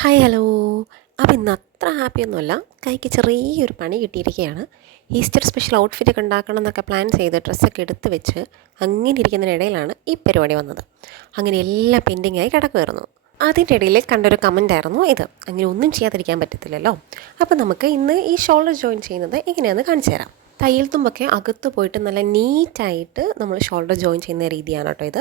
Hi hello. അപ്പോൾ ഇന്ന് അത്ര ഹാപ്പിയൊന്നുമല്ല. കൈക്ക് ചെറിയൊരു പണി കിട്ടിയിരിക്കുകയാണ്. ഈസ്റ്റർ സ്പെഷ്യൽ ഔട്ട്ഫിറ്റൊക്കെ ഉണ്ടാക്കണം എന്നൊക്കെ പ്ലാൻ ചെയ്ത് ഡ്രസ്സൊക്കെ എടുത്ത് വെച്ച് അങ്ങനെ ഇരിക്കുന്നതിനിടയിലാണ് ഈ പരിപാടി വന്നത്. അങ്ങനെ എല്ലാം പെൻഡിങ്ങായി കിടക്കുമായിരുന്നു. അതിൻ്റെ ഇടയിൽ കണ്ടൊരു കമൻ്റായിരുന്നു ഇത്. അങ്ങനെ ഒന്നും ചെയ്യാതിരിക്കാൻ പറ്റത്തില്ലല്ലോ. അപ്പോൾ നമുക്ക് ഇന്ന് ഈ ഷോൾഡർ ജോയിൻ ചെയ്യുന്നത് എങ്ങനെയാണെന്ന് കാണിച്ചു തരാം. തയ്യൽ തുമ്പൊക്കെ അകത്ത് പോയിട്ട് നല്ല നീറ്റായിട്ട് നമ്മൾ ഷോൾഡർ ജോയിൻ ചെയ്യുന്ന രീതിയാണ് കേട്ടോ ഇത്.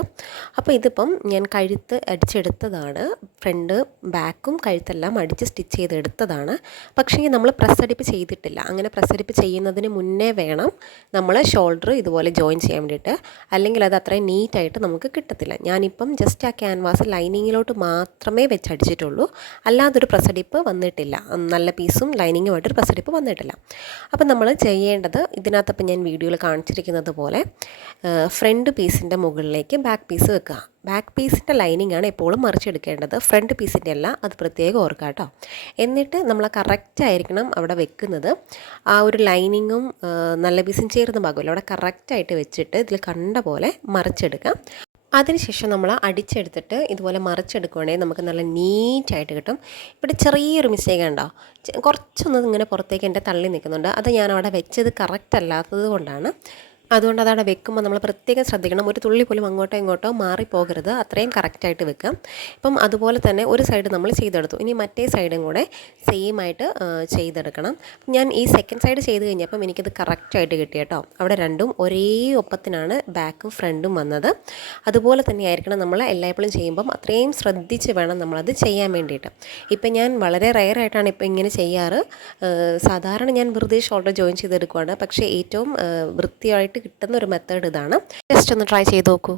അപ്പോൾ ഇതിപ്പം ഞാൻ കഴുത്ത് അടിച്ചെടുത്തതാണ്. ഫ്രണ്ട് ബാക്കും കഴുത്തെല്ലാം അടിച്ച് സ്റ്റിച്ച് ചെയ്തെടുത്തതാണ്. പക്ഷേ നമ്മൾ പ്രസ് അടിപ്പ് ചെയ്തിട്ടില്ല. അങ്ങനെ പ്രസ് അടിപ്പ് ചെയ്യുന്നതിന് മുന്നേ വേണം നമ്മൾ ഷോൾഡർ ഇതുപോലെ ജോയിൻ ചെയ്യാൻ വേണ്ടിയിട്ട്. അല്ലെങ്കിൽ അത് അത്രയും നീറ്റായിട്ട് നമുക്ക് കിട്ടത്തില്ല. ഞാനിപ്പം ജസ്റ്റ് ആ ക്യാൻവാസ് ലൈനിങ്ങിലോട്ട് മാത്രമേ വെച്ചടിച്ചിട്ടുള്ളൂ. അല്ലാതൊരു പ്രസ് അടിപ്പ് വന്നിട്ടില്ല. നല്ല പീസും ലൈനിങ്ങുമായിട്ടൊരു പ്രസ് അടിപ്പ് വന്നിട്ടില്ല. അപ്പം നമ്മൾ ചെയ്യേണ്ടത് ഇതിനകത്തപ്പം ഞാൻ വീഡിയോയിൽ കാണിച്ചിരിക്കുന്നത് പോലെ ഫ്രണ്ട് പീസിൻ്റെ മുകളിലേക്ക് ബാക്ക് പീസ് വെക്കുക. ബാക്ക് പീസിൻ്റെ ലൈനിങ്ങാണ് എപ്പോഴും മറിച്ചെടുക്കേണ്ടത്. ഫ്രണ്ട് പീസിൻ്റെ അല്ല, അത് പ്രത്യേകം ഓർക്കുക കേട്ടോ. എന്നിട്ട് നമ്മൾ കറക്റ്റായിരിക്കണം അവിടെ വെക്കുന്നത്. ആ ഒരു ലൈനിങ്ങും നല്ല പീസും ചേർന്ന ഭാഗമല്ലോ അവിടെ കറക്റ്റായിട്ട് വെച്ചിട്ട് ഇതിൽ കണ്ട പോലെ മറിച്ചെടുക്കാം. അതിനുശേഷം നമ്മൾ അടിച്ചെടുത്തിട്ട് ഇതുപോലെ മറിച്ചെടുക്കുകയാണെങ്കിൽ നമുക്ക് നല്ല നീറ്റായിട്ട് കിട്ടും. ഇവിടെ ചെറിയൊരു മിസ്റ്റേക്ക് ഉണ്ടോ, കുറച്ചൊന്നും ഇങ്ങനെ പുറത്തേക്ക് എൻ്റെ തള്ളി നിൽക്കുന്നുണ്ട്. അത് ഞാൻ അവിടെ വെച്ചത് കറക്റ്റ് അല്ലാത്തത് കൊണ്ടാണ്. അതുകൊണ്ട് അതവിടെ വെക്കുമ്പോൾ നമ്മൾ പ്രത്യേകം ശ്രദ്ധിക്കണം. ഒരു തുള്ളി പോലും അങ്ങോട്ടോ ഇങ്ങോട്ടോ മാറിപ്പോകരുത്. അത്രയും കറക്റ്റായിട്ട് വെക്കാം. ഇപ്പം അതുപോലെ തന്നെ ഒരു സൈഡ് നമ്മൾ ചെയ്തെടുത്തു. ഇനി മറ്റേ സൈഡും കൂടെ സെയിമായിട്ട് ചെയ്തെടുക്കണം. ഞാൻ ഈ സെക്കൻഡ് സൈഡ് ചെയ്ത് കഴിഞ്ഞപ്പം എനിക്കത് കറക്റ്റായിട്ട് കിട്ടി കേട്ടോ. അവിടെ രണ്ടും ഒരേ ഒപ്പത്തിനാണ് ബാക്കും ഫ്രണ്ടും വന്നത്. അതുപോലെ തന്നെ ആയിരിക്കണം നമ്മൾ എല്ലായ്പ്പോഴും ചെയ്യുമ്പം അത്രയും ശ്രദ്ധിച്ച് വേണം നമ്മളത് ചെയ്യാൻ വേണ്ടിയിട്ട്. ഇപ്പം ഞാൻ വളരെ റെയറായിട്ടാണ് ഇപ്പോൾ ഇങ്ങനെ ചെയ്യാറ്. സാധാരണ ഞാൻ വെറുതെ ഷോൾഡർ ജോയിൻ ചെയ്തെടുക്കുകയാണ്. പക്ഷേ ഏറ്റവും വൃത്തിയായിട്ട് കിട്ടുന്ന ഒരു മെത്തേഡ് ഇതാണ്. ജസ്റ്റ് ഒന്ന് ട്രൈ ചെയ്ത് നോക്കൂ.